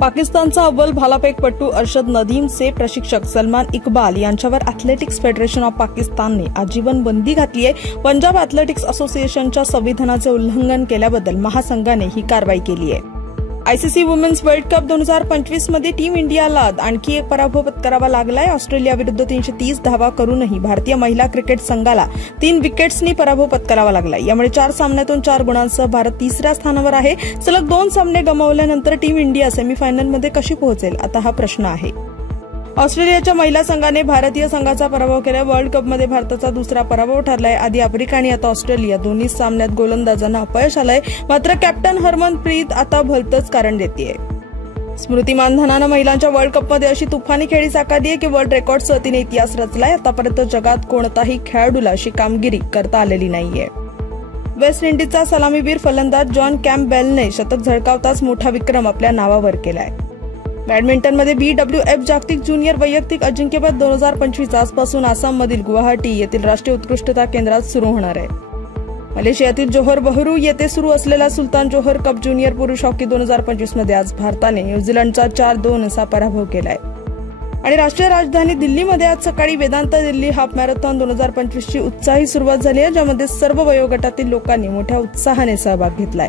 पाकिस्तानचा अव्वल भालाफेकपटू अरशद नदीमचे प्रशिक्षक सलमान इक्बाल यांच्यावर अॅथलेटिक्स फेडरेशन ऑफ पाकिस्तानने आजीवन बंदी घातली आहे। पंजाब अॅथलेटिक्स असोसिएशनच्या संविधानाचे उल्लंघन केल्याबद्दल महासंघाने ही कारवाई केली आहे। आयसीसी वुमेन्स वर्ल्ड कप 2025 मध्ये टीम इंडियाला आणखी एक पराभव पत्करावा लागलाय। ऑस्ट्रेलियाविरुद्ध 330 धावा करूनही भारतीय महिला क्रिकेट संघाला 3 विकेट्सनी पराभव पत्करावा लागलाय। यामुळे 4 सामन्यातून 4 गुणांसह भारत तिसऱ्या स्थानावर आहे। सलग 2 सामने गमावल्यानंतर टीम इंडिया सेमीफायनलमध्ये कशी पोहोचेल आता हा प्रश्न आहे। ऑस्ट्रेलियाच्या महिला संघाने भारतीय संघाचा पराभव केला। वर्ल्ड कपमध्ये भारताचा दुसरा पराभव ठरलाय। आधी आफ्रिका आणि आता ऑस्ट्रेलिया दोन्ही सामन्यात गोलंदाजांना अपयश आलंय। मात्र कॅप्टन हरमनप्रीत आता भलतंच कारण देतेय। स्मृती मानधनानं महिलांच्या वर्ल्ड कपमध्ये अशी तुफानी खेळी साकारली आहे की वर्ल्ड रेकॉर्डसह तिने इतिहास रचलाय। आतापर्यंत जगात कोणताही खेळाडूला अशी कामगिरी करता आलेली नाहीये। वेस्ट इंडिजचा सलामीवीर फलंदाज जॉन कॅम्पबेलने शतक झळकावताच मोठा विक्रम आपल्या नावावर केलाय। बॅडमिंटनमध्ये BWF जागतिक ज्युनियर वैयक्तिक अजिंक्यपद 2025 आजपासून आसाममधील गुवाहाटी येथील राष्ट्रीय उत्कृष्टता केंद्रात सुरू होणार आहे। मलेशियातील जोहर बहरू येथे सुरू असलेला सुलतान जोहर कप ज्युनियर पुरुष हॉकी 2025 मध्ये आज भारताने न्यूझीलंडचा 4-2 असा पराभव केलाय। आणि राष्ट्रीय राजधानी दिल्लीमध्ये आज सकाळी वेदांत दिल्ली हाफ मॅरेथॉन 2025 ची उत्साही सुरुवात झाली आहे, ज्यामध्ये सर्व वयोगटातील लोकांनी मोठ्या उत्साहाने सहभाग घेतलाय।